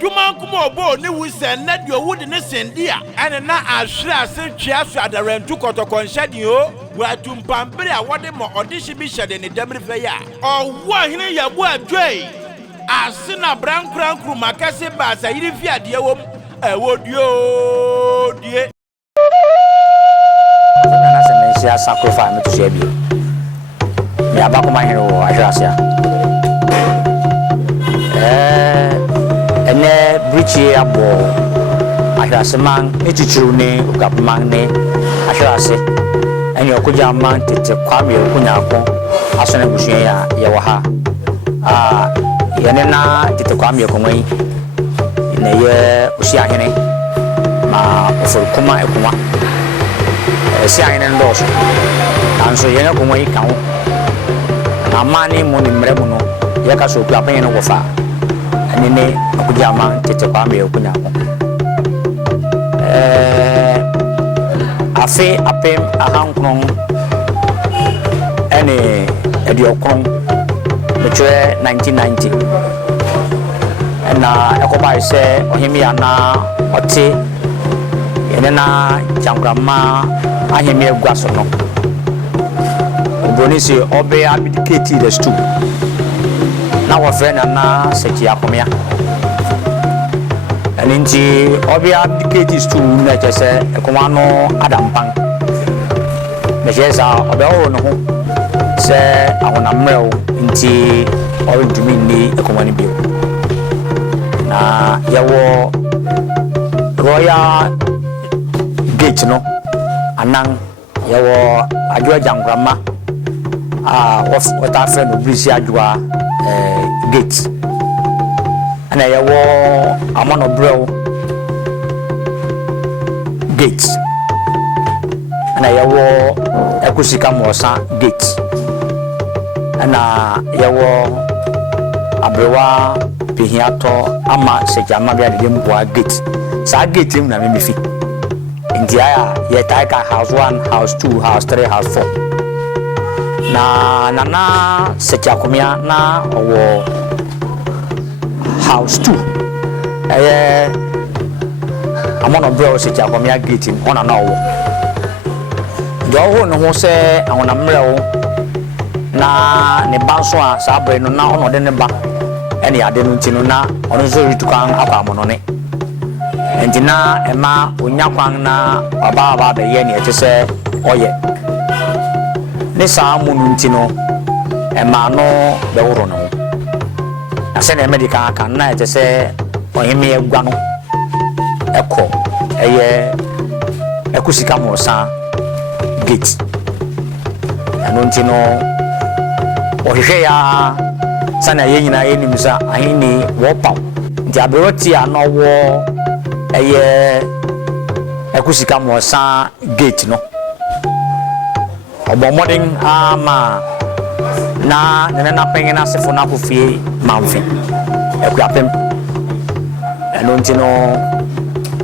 Juma Kuma Bo, ni we send net your wood in the Sendia, and now I shall say Chias at the Rentuko to Consadio, where to Pampere, what the more audition be shed in the Debris Faya. Owoahene Yeboah Adwo II. Asina Brown Crown Crew Macassi Bassa, Idifia, dear woman, would you, dear. Asonahemea sacrifice to share you. Me abako mahero Ahwerase. Ene brichi abo Ahwerase man echichiru ne Akuapem ne Ahwerase. Ene okuja man tete kwame okunyako Asonahemea Yeboah ha. Yene na tete kwame okomai. Ne ye Osiahenehemea ma Ofori Kuma ekuma. Osiahenehemea ndoso. Anso yene okomai kan. Na mani mo ni mremu no yaka so Akuapem no wofa. Anene okujama tete kwame okunyako. Afe apem ahankron ene ediokron betwe 1990 na ekoba ise ohemia na ote yene na jangrama ahemia gwaso no obonisi obe abdicate the Stool na wa friend na Akuapem aninti obe abdicate Stool na chese ekoma no adampan me chesa obe o no ho se awonamreo nti orintumi ni ekoma ni bio na yawo royal gate no anang yawo adwo jangrama what our friend Obrisi adwa gate ana yawo amono brew gate ana yawo ekusika mosa gate ana yawo abrewa pihiato ama sejama bia de mboa gate sa gate mu na me fi india ya taika house 1 house 2 house 3 house 4 na Akuapem na owo house 2 amono bro Akuapem gate ona na owo do ho no ho se awonamreo na ne banso a sabre no na ono de ne ba ene ade no ntino na ono so ritukan abamono ne entina ema onyakwan na baba be ye ne etese oye ne sa munu ntino ema no be woro no ase na medical kan na etese ohemia gwa no eko eye ekusika mosa gate ano ntino ohihwe ya sana yenyina enimsa ahini wopaw nti aberoti anowo eye ekusika mosa gate no obomodin ama na nena pengena sefo na kofie manfi Akuapem ano ntino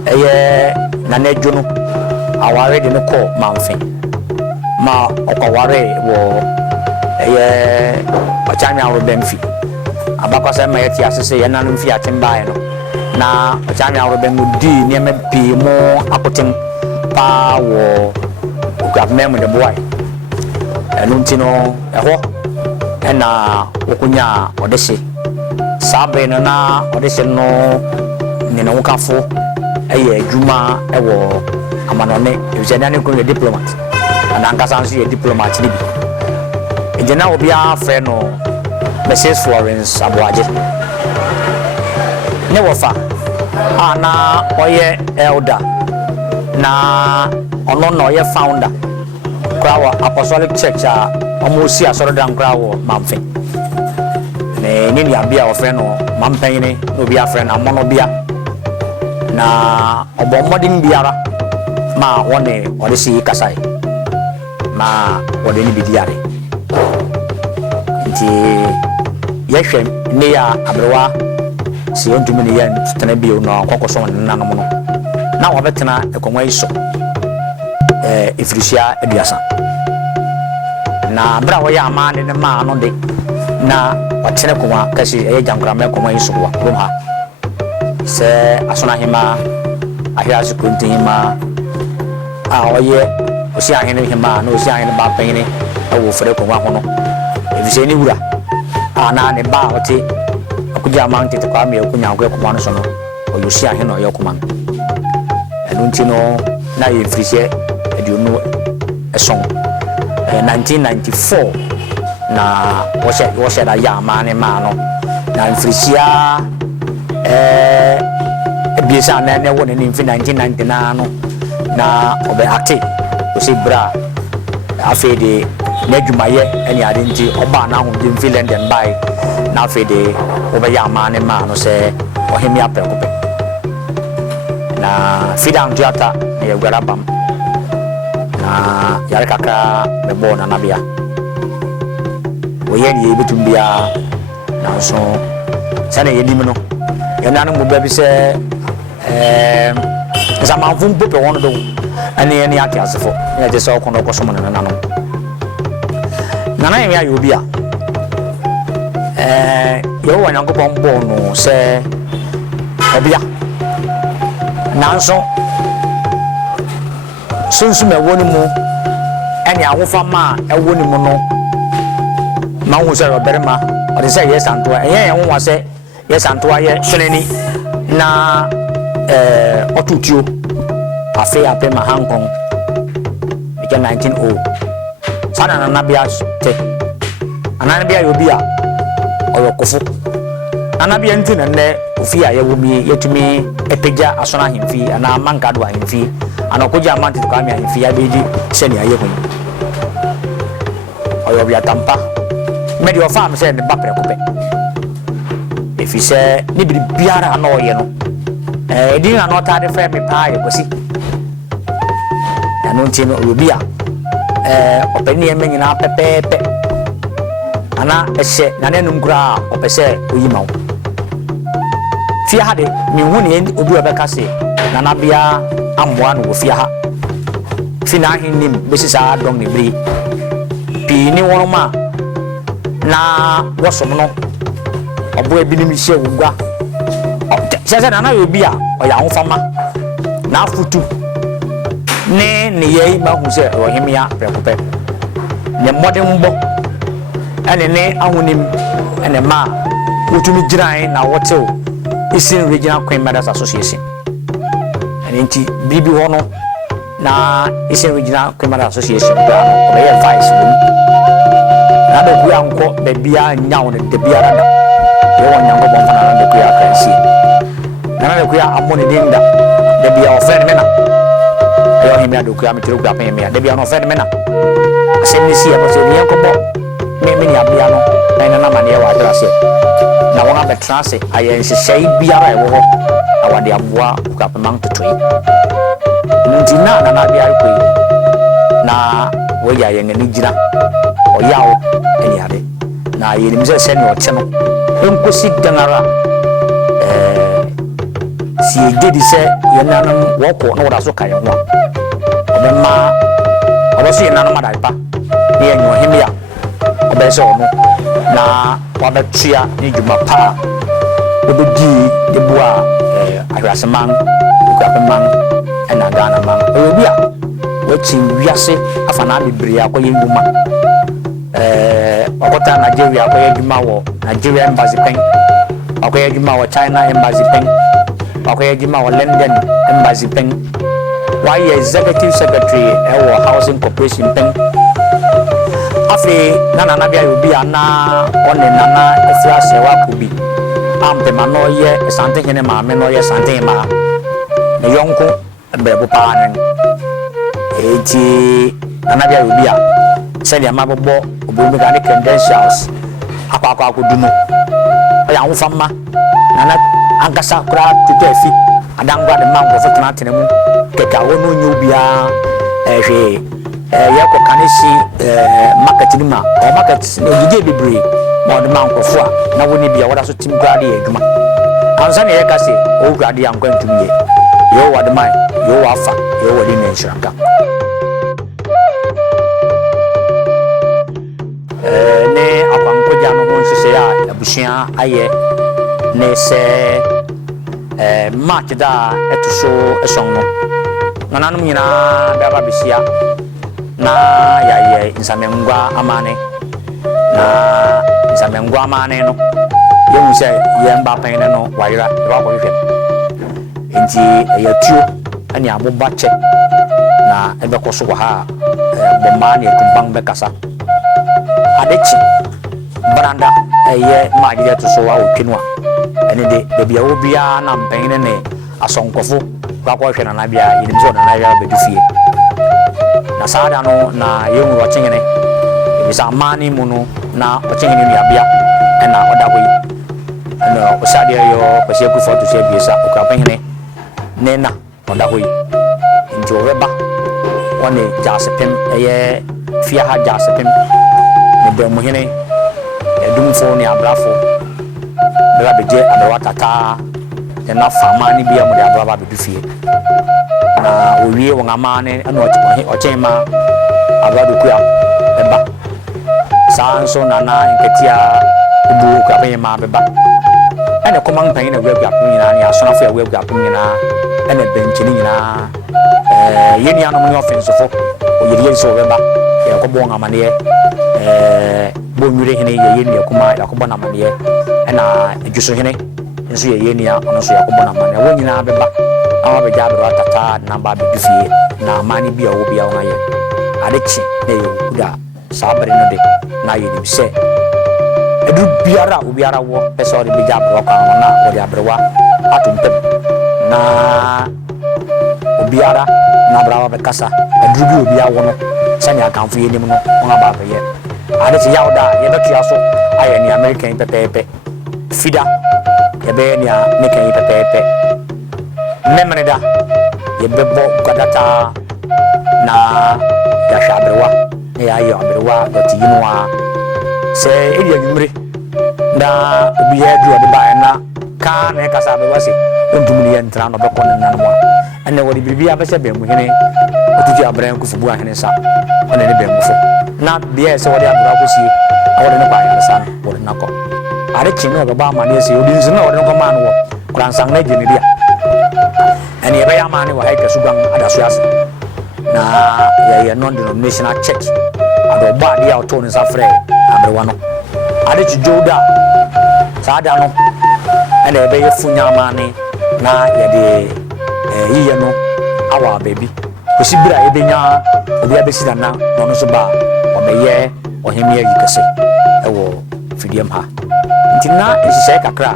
eye na nejo no aware de no ko manfi ma okware wo eye ochanya Benfi abakwasa ma yeti asese ye nanu fi atembae no na ochanya Benfi di nieme pi mo akotem pa wo Akuapem de boy enu ntino eho ena okunya odese sabe no na odese no ne no kafo eye adwuma ewo amanone evzenia ne ko diplomat anankasa nso ye diplomat ni bi ejena obia frɛ no Mrs. Florence Aboaje ne wofa ana oye elder na ono no oye founder Krawa Apostolic Church omosi asorodan krawo mamfe ne ni abia ofrɛ no mampanyine no bia frɛ na mono bia na obomodin biara ma wone odisi kasai ma wode ni bidiare nti yehwem ne ya abrewa si ontumi ne yan tena bio no kokoso nananom no na wabetena ekonwa iso ifrisia aduasa na bra wo ya amane ne ma no de na watene konwa kasi jangrama konwa iso wa rom ha se Asonahemea Ahwerase Krontihemea oye Osiahenehemea no Osiahene ba panyini Ofori ko ho no efise ni wura na ne ba ote akuja amount te kwa me akunya ko no so no Osiahene oyekoma enu nti no na ye frise aduonu eson 1994 na wose da ya amane ma no na mfrisia ebiesa na ne won ni 1999 no na obe active osi bra afede n'adwumaye ene ade nti oba na ho dem Finland and by na afede obe ya amane ma no se Ohemea Akuapem na fidan duata na ye gwarabam na yare kaka mebo na nabia oye ni ebetumbia na so sana yedim no yenanu mo babi se zamanfu mpope wono do ane ne ati asefo ne je so kono kosomo na nanu nana yemi ayobia yo wanyankopon bo no se obia nanso sunsu me woni mu ene awofa ma ewoni mu no ma hu se roberema o de se yesanto eye ye won se yesanto aye suneni na otutio afi apema hankon ike 1900 sana na nabia te ananabia yobia oyokofu anabia nti na ne ofia ye womi yetumi epeja Asonahemfi ana mankado ahemfi ana koja amount to come ahemfi abeji seni aye hun oyobia tampa medi ofam se ne bapre kope efise ni biara na oye no edin na nota de fe me pa ye kosi anu nti no oyobia openi e menyina pepepe ana ehye na ne numkura opese oyimawo fia ha de mi hu ne obi obeka se na nabia amboa no fia ha fina hinim besisa dong ne bri pi ni wonoma na wosom no obo ebinim hye wugwa sese na na obi a oya honfama na afutu ne ye ma hu se Ohemea Akuapem ne modern mbo ene ahunim ene ma utumi giran na wotew Eastern Regional Queen Mothers Association and nti bibi hono na Eastern Regional Queen Mothers Association ga no be advice won na do ku anko be bia nyawo ne de bia rada ye won nyango bon fana na de ku ya kansi na de ku ya amone dinda de bia ofen mena ayo Ohemea do ku ya metro ku apen me de bia no ofen mena asemi si e ko so ni ko bo me ni abia no na mane e wa drase na wona betrase ayen hyehyai biara e wo awade aboa Akuapem totoi ntina na na bia ko na wo ya yen ni gira oyawo eni ade na yenim se se ni ote no enkosi danara si ejedi se yenanam wo ko na woda so kan ho obema oboso yenanam adaipa ni enyo Ohemea obeso no na wabetua ni djuma pa obedi de boa Ahwerase Akuapem ena Ghana man obi a wachi wiase afana bebre akoye djuma okota Nigeria akoye djuma wo Nigeria embassy pen akoye djuma wo China embassy pen akoye djuma wo London embassy pen why executive secretary ewo housing corporation pen afi nana nabia obi ana one nana Ahwerase Akuapem ampe mano ye Asonahemea me no ye Asonahemea ne yonko brebo paanen eti nana bia obi a se dia mabobo obi ga ne credentials akwa akoduno oya honfama nana ankasa kura tutu afi adangwa de mango fo tena tenemu keka wono nyu bia hwe yako kanisi market ni ma o market ne gige bebre mo de mankofo a na woni bia woda so tim grade adwuma ansa ne yeka se o grade ankwantumye yo wade mai yo wafa yo wade ne nshiraka ne akwankoja no ho nsese a abusua aye ne se March da eto so esong no nananum nyina baba besia na ya nsamengwa amane na nsamengwa amane no yemu se yemba pen no wayira ba ko hwehwe enti eyatuo ani aboba che na ebe koso wa ha bomma ne tumbang be kasa adechi baranda eye magide to so wa otwenu a ene de bia obia na mpen ne asonkofo kwa ko hwe na bia yinim so na ya be dufie na saada no na yemu wo chengene bisa mani munu na o chengene ni abia na odaboi na osade yo kwase ku foto se biesa Akuapem nena odaboi nti obeba woni jasepem eye fia ha jasepem ne demu hene edumfo ne abrafo bela beje abrawa tata na famani bia mo de abrawa be dufie na owie won amane na ochema abado kuya eba sanso nana nketia ubu Akuapem ma beba ene komang pan na Akuapem nyina ne asonafo ya Akuapem nyina ene benchini nyina yeni anom ne offense fo oyiri so beba ya ko bon amane bonwire hene ye yeni akuma ya ko bon amane ena ejuso hene nso ye yeni a ono so ya ko bon amane wo nyina beba awa be jabro atata na ba be dufie na amani bia wo bia wo aye adechi ne ye kuda sabre no de na ye nim se edu biara obiara wo pese de be jabro ka na wo de abrewa atumpem na obiara na brawa be kasa edu bi obia wo no sanya kanfo ye nim no won aba be ye adechi yawda ye betua so aye ni American pepepe fida ye be ni American pepepe memreda ye bebo kadata na ya shabrewa ya ayo abrewa doti yinwa se edi anwumre na obi ya du ode ba na ka na kasa be wase ontumni ye ntra no be kon nan mo ene wodi bibia be se be mu hene otuju abran ku fubu ahene sa one ne be mu fo na bia se wodi abra ko sie awode ne ba ya sa wodi nako are chino be ba ma ne se odi nzu na wodi ko ma no wo kransan na gemi bia ene ye be ya ma ne wa haika sugan adaso ase na ya non-denominational church ado ba dia auto ne sa frɛ abrewa no ade chi joda saada no ene be ye funya mane na ye de yiye no awa baby osibira ye benya obi abesi na no so ba obeye Ohemea yikase ewo fidiem ha ntina esise kakra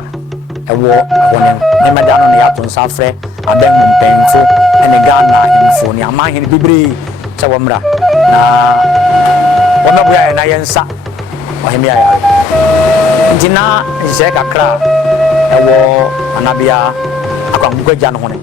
ewo ahonen na medano na yato nsa frɛ adan mpenfo ene Ghana himfo ni amahen bibre sɛ womra na womabuya na yensa Ohemea yare ntina esise kakra ewo anabia akwangugwa jano hone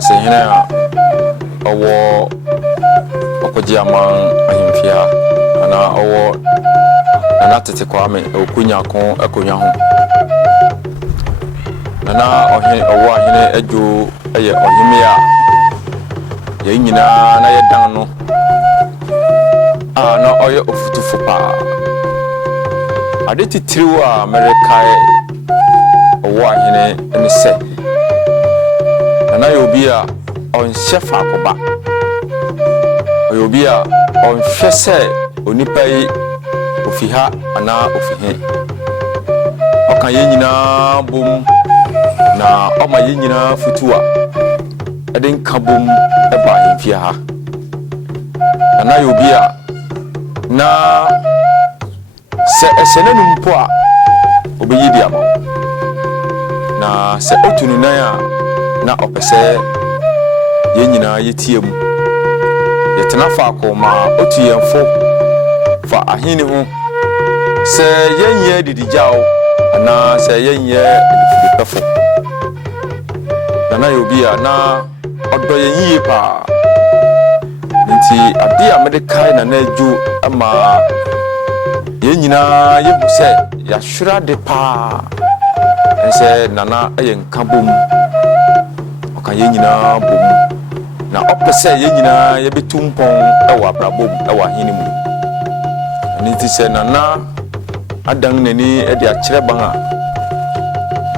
Osiahenehemea owo okojiaman ahimfia ana owo na tete kwame okunya kon akonya ho na Owoahene Adwo eye Ohemea ye nyina na ye dan no na oye ofutufu pa ade titiriw a America Owoahene ene se na yobi a on chef akoba yobi a on hwese onipa yi ofiha ana ofihe ɔka yɛn nyinaa bom na ɔma yɛn nyinaa futua ɛde nka bom ɛba yɛn fie ha na yɛ obi a na sɛ ɛhyɛ n'anum mpo a obɛyi di ama na sɛ otu ne nan a na ɔpɛ sɛ yɛn nyinaa yɛtie mu yɛtena faako ma otu yɛn fo fa ahene ho sɛ yɛn yɛ didigyaw anaa sɛ yɛn yɛ difidipɛfo na yɛ obi a na ɔdɔ yɛn yie paa nti ade a mede kae na adwo ama yɛn nyinaa yɛhu sɛ yɛahwera de paa ɛnsɛ nana ɛyɛ nka bom ɔka yɛn nyinaa bom na ɔpɛ sɛ yɛn nyinaa yɛbɛtu mpɔn ɛwɔ abrabom ɛwɔ ahene mu nti sɛ nana adan n'ani ɛde akyerɛ ban a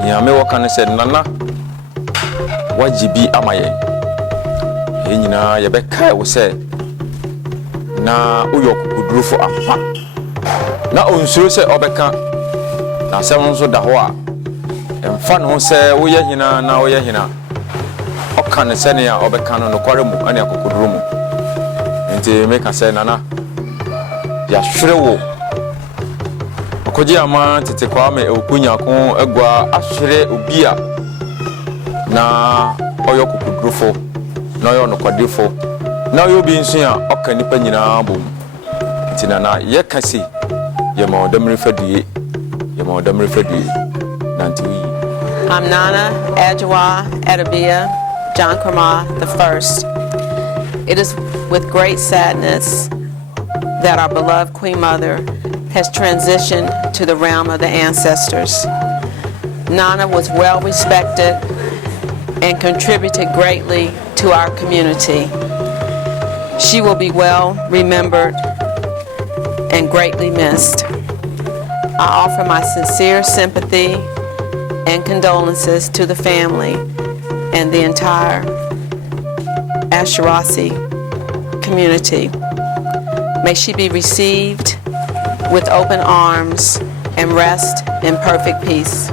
nyame wɔka ne sɛ nana wagye bi ama yɛn nyinaa yɛbɛkae wo sɛ na woyɛ ɔkokodurofo ampa na onsuro sɛ ɔbɛka na asɛm nso da hɔ a ɛmfa ne ho sɛ woyɛ hena na woyɛ hena ɔka ne sɛnea ɔbɛka no nokware mu ane akokoduro mu nti meka sɛ nana yɛahwere wo ɔkɔgye ama tete Kwame Ekunyako agua ahwere obi a na ɔyɛ ɔkokodurofo na ɔyɛ nokwadefo na ɔyɛ obi nso a ɔka nipa nyinaa bom nti nana yɛka si yɛma ɔdamre fadue nanti wi I'm Nana Yeboah Adwo John Kuma I. It is with great sadness that our beloved Queen Mother has transitioned to the realm of the ancestors. Nana was well respected and contributed greatly to our community. She will be well remembered and greatly missed. I offer my sincere sympathy and condolences to the family and the entire Ahwerase community. May she be received with open arms and rest in perfect peace.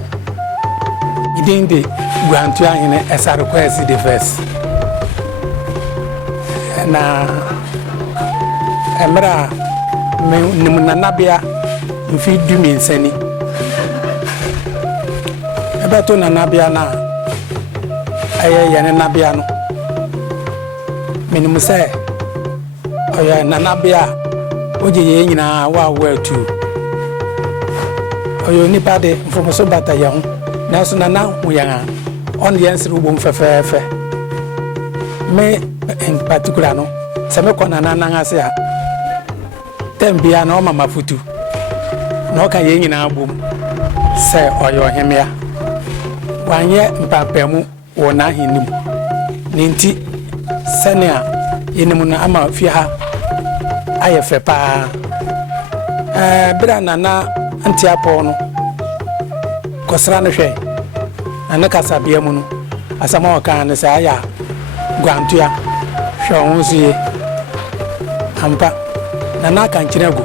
Idinde Krontihemea Akuapem the first. Na emra nanabia mfi dumi nsani. Ebeto nanabia na aye yene nabia no. Menimu se oya nanabia oje ye nyina wa tu. Oyo nipa de mfomoso bata ye ho. Na so nana hu yan on the answer wo mfefefe. Me in particular no se me kona nana ase a tembia na o mama futu na o kan ye nyina bom se Owoahene wanye mpapamu wo na hinim ninti senia yenimu na ama fie ha ayefe pa bra nana antiapo no kosra no hwe ana kasabia mu no asama o kan ne sa ya gwantua hwonsuye ampa nana kan kiregu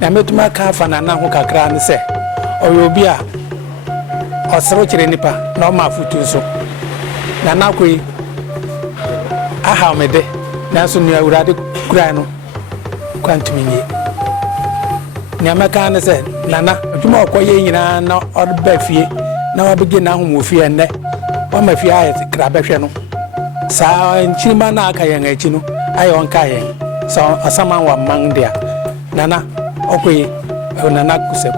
na metuma ka fa nana ho kakra ne se oyobi a osoro kire nipa na o ma futu so nana koi aha mede na so nu awurade kura no kwantuminye ni amaka ne se nana adwuma okoye nyina na odba fie na wabege na ho ofie nne wa ma fie aye kra behwe no sa nchirima na aka yen achi no aye onka yen so asama wa mandia nana okoye nana kuse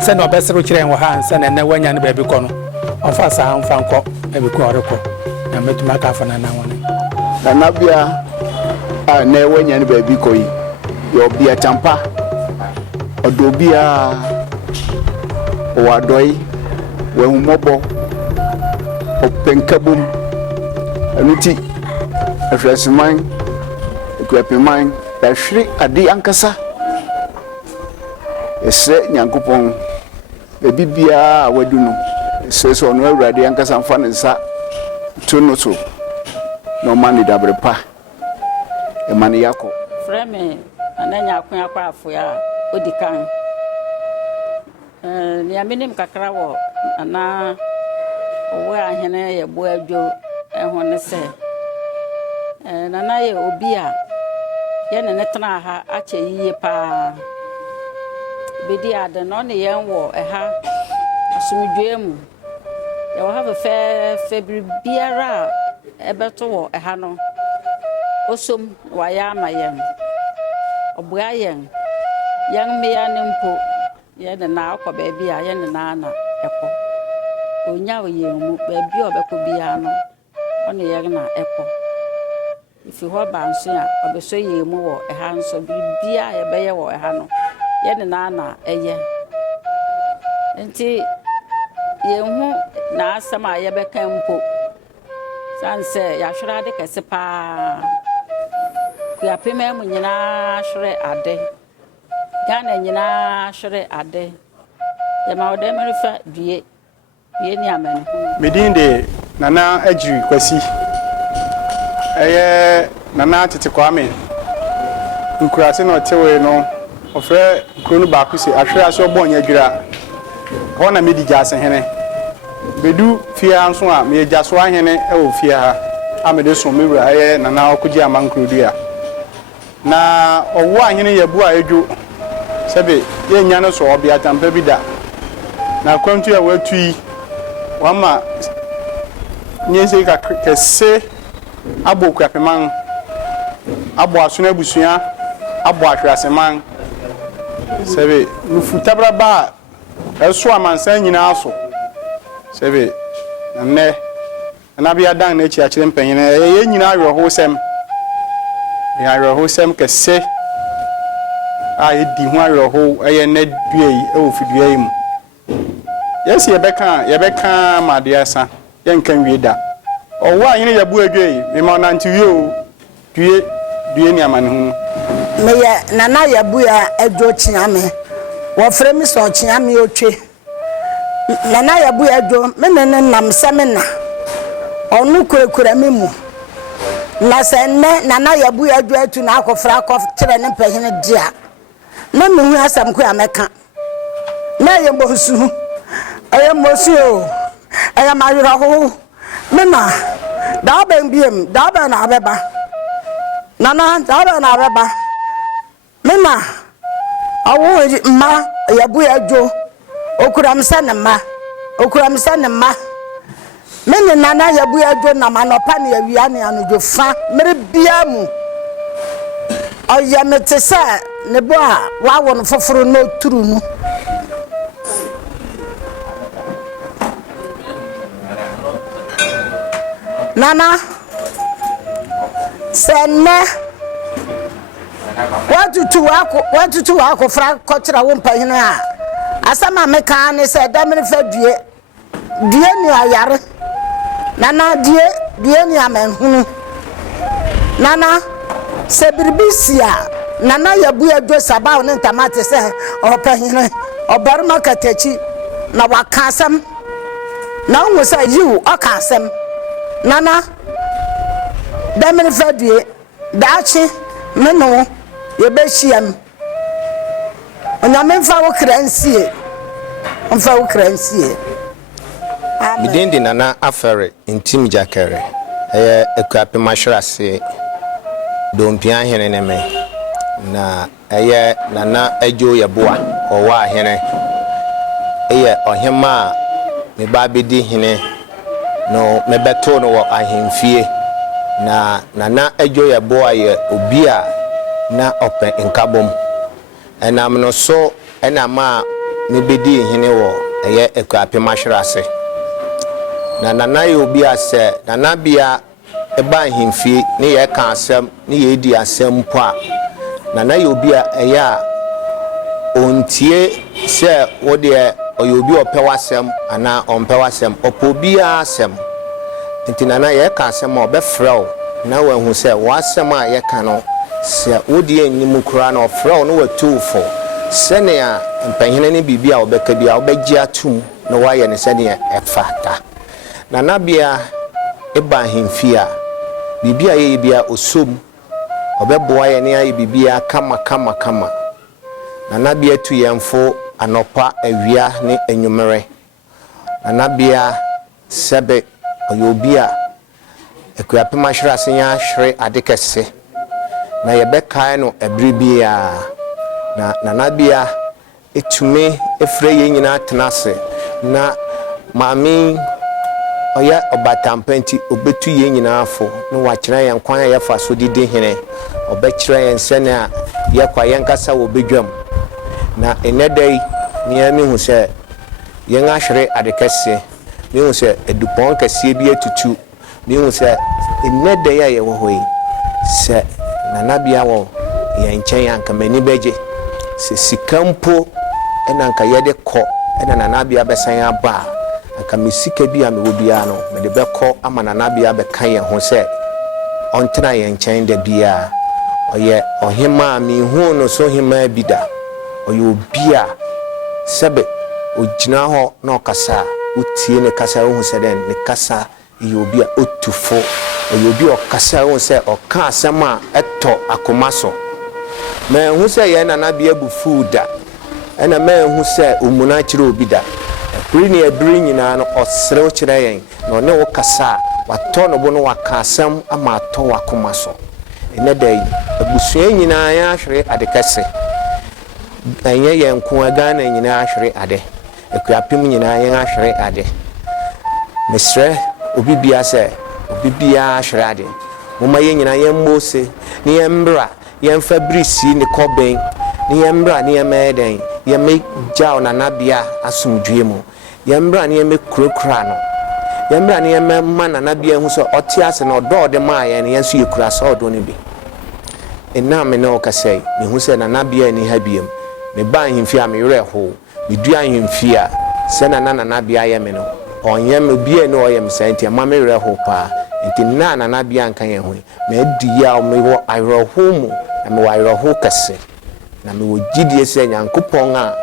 se na obesero kire en wo ha se na wanya ne ba bi ko no onfa sa onfa nko e bi ko oreko na metuma ka fa nana woni nana bia a na wanya ne ba bi ko yi yo bia champa odobia owadoi wehumobo openkabum anuti Ahwerase Akuapem ahwere ade ankasa ese nyankopon bibia wadu no ese so no awurade ankasa mfa ne nsa to no so no mani dabrepa e mani yako freme ananya akwa afo ya odikan ni nea menim kakra wo ana Owoahene Yeboah Adwo ho ne se nana ye obi a ye ne tena ha ache yiye pa bedi ade no ne yen wo ha asumdwe mu ye wo have fe biara ebeto wo ha no osom wa ya ma yen obua yen yang me ya ne mpo ye ne na akọ ba bia ye ne na ekọ onya wo yen mu ba bia obekọ bia no one ye na ekọ ifi ho ba nso a obeso ye mu wo ha nso bia ye be ye wo ha no ye ne na eye nti ye hu na asama ye be kan mpo sanse ya hwera de kese pa Akuapem mu nyina hwere ade Ghana nyina hwere ade ye ma wo de merifa due ni amene medin de nana agiri kwasi nana tete kwame nkurase no tewe no ofre kronu ba ku se Ahwerase obonya adwira ho na medi jase hene bedu fia nso a me jaso ahene e wo fia ha amede so mewura nana okoji amankrodi a na Owoahene Yeboah Adwo sebe ye nya no so obia tampa bi da na kwantu ya watui wama nyese ka kese abo Akuapem abo Asona busua abo Ahwerase man sebe nufutabra ba eso amansan nyina aso sebe nne na bia dan na chi akire mpanyin ye nyina awerehosem ya awerehosem kese a edi hu awerho eye na due yi e ofidue yi mu yes yebeka madiasa yenkan wieda Owoahene Yeboah Adwo yi me ma nantiwe o due ni amane hu me ye nana Yeboah Adwo chiame wo frɛ mi so chiame otwe nana Yeboah Adwo me ne nam semina onu kurekura me mu na se ne nana Yeboah Adwo atu na akofra akoftere ne mpahene dia na me hu asam ku ameka na ye mbosu aye mosio aye mayro mena da ben biem da ben na abeba nana da ben na abeba mena awo ma Yeboah Adwo okuram sa ne ma mene nana Yeboah Adwo na manopa ne awia ne anodwo fa mere bia mu oya metesa ne bo a wa won foforo no turu nu nana senne watutu wako fra kotra wo mpahene a asama meka ne se damre fa due ni ayare nana due ni amenhunu nana se birbisia nana Yeboah Adwo sabaw ne ntamate se opahene obarma katachi na wakasam na onwusa yiwu okasam nana damre fa due daachi meno yebeshiam onyame mfa wo kransie midindi nana afere intim jakere Akuapem Ahwerase dompia hene ne me na nana Adwo Yeboah Owoahene ohema me ba bedi hene no mebeto no wo ahemfie na nana Adwo Yeboah ye obi a na open nkabom enam no so enama me bedi hene wo Akuapem Ahwerase na nana ye obi a se nana bia eba ahemfie ne ye ka asem ne ye di asem po a nana ye obi a ontie se wo de oyobi opewasem ana ompewasem opobia asem ntinana ye ka asem obefrɛw na wahu se wasem a ye ka no se wodi enyim kura na ofrɛw no watufo sene a mpanyene ne bibia obeka bia obegye atum na waye ne sene efata nana bia eba hemfia bibia ye bia osom obeboa ye ne aye bibia kama nana bia tu yemfo anopa awia ne enwumere nanabia sebe oyobia Akuapem Ahwerase Ahwere adekese na yebekae no ebribia na nanabia etumi efre ye nyina tenase na maami oya obatampanti obetu ye nyina afo no wakyerɛ yɛn kwan a yɛfa so didi hene obekyerɛ yɛn sɛne a yɛkwa yɛn kasa wɔ bedwam na enedai miami hu sɛ yɛn ahwere adekese mi hu sɛ edupɔn kɛseɛ bi atutu mi hu sɛ enedai a yɛwɔ hɔ yi sɛ nanabia wɔ yɛn nkyɛn anka mani bɛgye sɛ sikampo ɛna anka yɛde kɔ ɛna nanabia bɛsan aba anka mesika bi a mewɔ bia no mede bɛkɔ ama nanabia bɛka yɛn ho sɛ ɔntena yɛn nkyɛn da bia ɔyɛ ɔhema a mehu no so hema bi da ɔyɛ obi a sɛbe ogyina hɔ na ɔkasa wotie ne kasa wo hu sɛ dɛn ne kasa yɛ obi a otufo ɔyɛ obi a ɔkasa wo sɛ ɔka asɛm a ɛtɔ akoma so mehu sɛ yɛn nanabia bu fuuda ɛna mehu sɛ omuna kyerɛ obi da kuri ne abiri nyinaa no ɔsrɛw kyerɛ yɛn na ɔne wo kasa watɔ no bo no waka asɛm ama atɔ wakoma so ɛnɛ da yi abusua nyinaa yɛn ahwere adekɛse ɛnyɛ yɛn ko Ghana nyinaa ahwere ade Akuapem nyinaa yɛn ahwere ade mesrɛ obi bia sɛ obi bia ahwere ade moma yɛn nyinaa yɛn mose ne yɛn mbra yɛn fabrisi ne kɔben ne yɛn mbra ne yɛn mɛden yɛn me gyaw nanabia asomdue mu yɛn mbra ne yɛn me kurakura no yɛn mbra ne yɛn ma nanabia hu sɛ ɔte ase na ɔdɔ de ma yɛn yɛn so yɛ kura sɛ ɔdɔ ne bi enna me ne ɔkasɛi me hu sɛ nanabia ni ha biem me ba ahemfi a me werɛ ho me dua ahemfi a sɛ nanabia yɛ me no ɔnyɛ me bia ne ɔyɛ me sɛ nti ma me werɛ ho pa nti na nanabia nka yɛn ho me adi ya me wɔ awerɛho mu na me wɔ awerɛho kɛse na me wɔ gidie sɛ Nyankopɔn a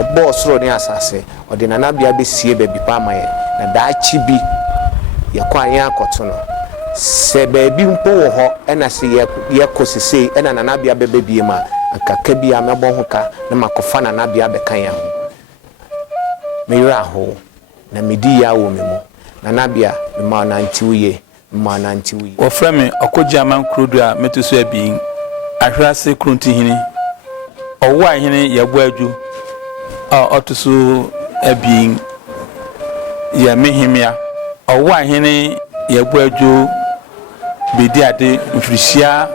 ɔbɔ soro ne asase ɔde nanabia besie baabi pa ma yɛn na daakyi bi yɛkɔ ayɛ akɔto no sɛ baabi mpo wɔ hɔ ɛna sɛ yɛkɔ sesei ɛna nanabia bɛbɛ bie ma ankaka bi a mɛbɔ ho ka na makɔfa nanabia bɛka yɛn ho meyerɛ aho na medi ya wɔ me mu nanabia mema nantiwo ye wɔfrɛ me ɔkɔgyaman kurodu a meto so abiin Ahwerase Krontihene Owoahene Yeboah Adwo a ɔto so abiin yɛ mehemea Owoahene Yeboah Adwo bedi ade mfirihyia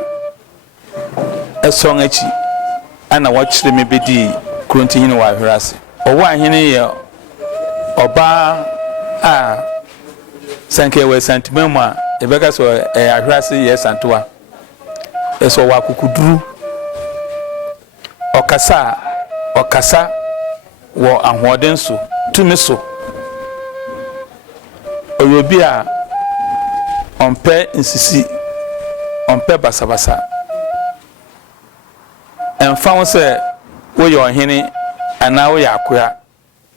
ɛsɔn akyi ana wɔkyerɛ me bedi Krontihene wɔ Ahwerase Owoahene yɛ ɔbaa a sanke wɔ santimam a ebeka so Ahwerase yɛ santoa eso wa kukuduru okasa wo ahoden so tumi so oyobi a ompe nsisi ompe basabasa emfa ho se wo ye ohene ana wo ya akoya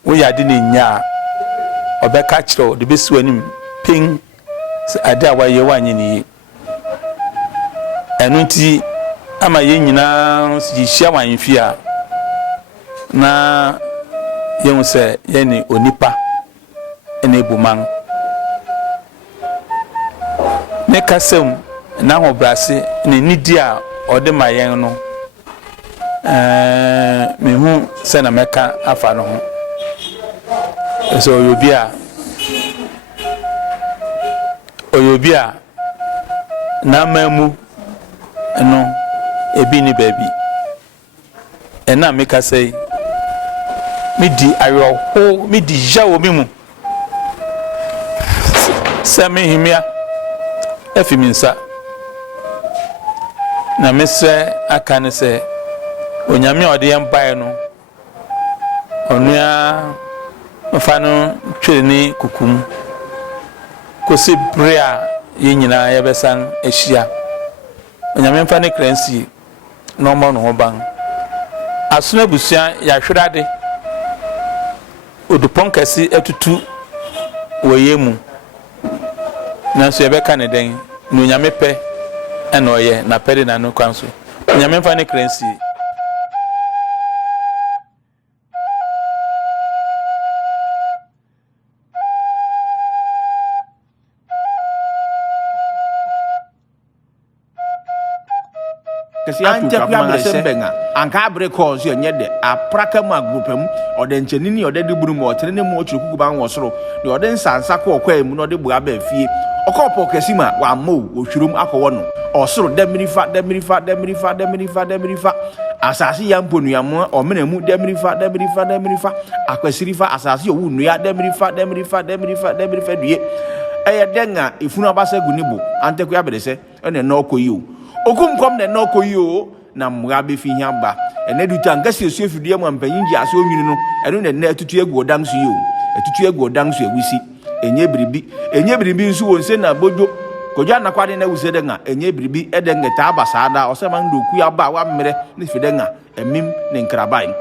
wo ya de ne nya obeka kiro de besi anim ping se ade a wa ye wa nyini enunti ama ye nyina yihia wanfi a na ye se ye ni onipa ene buman ne kasem na ho brase ne nidi a ode mayen no me hu se na meka afa no ho so oyobi a na mamu no ebi ni baby ena meka say midi ayo midi jawo mi mu se me himia efiminsa na mesre aka ne se onyame ode yem bae no onua mfa no twere ni kukum kosi brea ye nyina ye besan ehia onyame mfa ne kransi no mo no ho ban asona busua ya hwerade odupon kasi atutu woyemu na so ye beka ne den no onyame pe ena oye na pede na no kwanso onyame mfa ne kransi ante ku abresem benga anka abre call so nye de apraka ma groupam ode nchenini ode de buru mo tere ne mu ochuru kuku ban wo soro de ode nsansa ko okwa emu no ode bu aba fie okopo kasima wa mo ohwirum akọwọ no osoro demirifa asasi ya mponuamo omenemu demirifa akwasirifa asasi owu nua demirifa due eye denga ifunu abasa gunibo ante ku abedese ene no koyi okum kom ne no koyi na mga be fi hiamba ene duta ngasi esu efidie mu ampanyi ase onwini no eno ne na tutu egu odam so yi etutu egu odam so ewusi enye biribi nso wonse na bojo koja na kwade na wuse denga enye biribi edenga ta abasa ada osema ndoku ya ba wa mmere ne fidenga emim ne nkraban